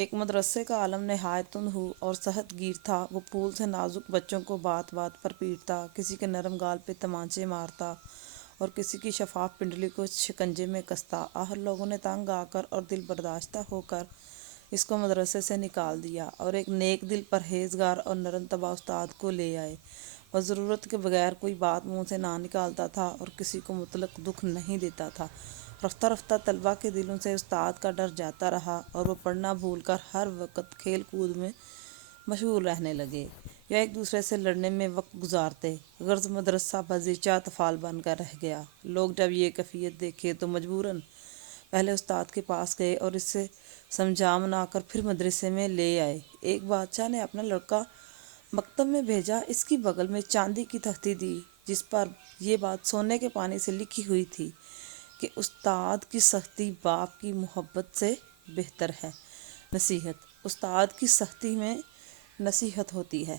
ایک مدرسے کا عالم نہایت تند اور صحت گیر تھا۔ وہ پھول سے نازک بچوں کو بات بات پر پیٹتا، کسی کے نرم گال پہ تمانچے مارتا اور کسی کی شفاف پنڈلی کو شکنجے میں کستا۔ آخر لوگوں نے تنگ آ کر اور دل برداشتہ ہو کر اس کو مدرسے سے نکال دیا اور ایک نیک دل پرہیزگار اور نرم طبع استاد کو لے آئے۔ وہ ضرورت کے بغیر کوئی بات منہ سے نہ نکالتا تھا اور کسی کو مطلق دکھ نہیں دیتا تھا۔ رفتہ رفتہ طلبہ کے دلوں سے استاد کا ڈر جاتا رہا اور وہ پڑھنا بھول کر ہر وقت کھیل کود میں مشغول رہنے لگے یا ایک دوسرے سے لڑنے میں وقت گزارتے۔ غرض مدرسہ بازیچہ اطفال بن کر رہ گیا۔ لوگ جب یہ کیفیت دیکھے تو مجبوراً پہلے استاد کے پاس گئے اور اس سے سمجھا منا کر پھر مدرسے میں لے آئے۔ ایک بادشاہ نے اپنا لڑکا مکتب میں بھیجا۔ اس کی بغل میں چاندی کی تختی دی جس پر یہ بات سونے کے پانی سے لکھی ہوئی تھی کہ استاد کی سختی باپ کی محبت سے بہتر ہے۔ نصیحت: استاد کی سختی میں نصیحت ہوتی ہے۔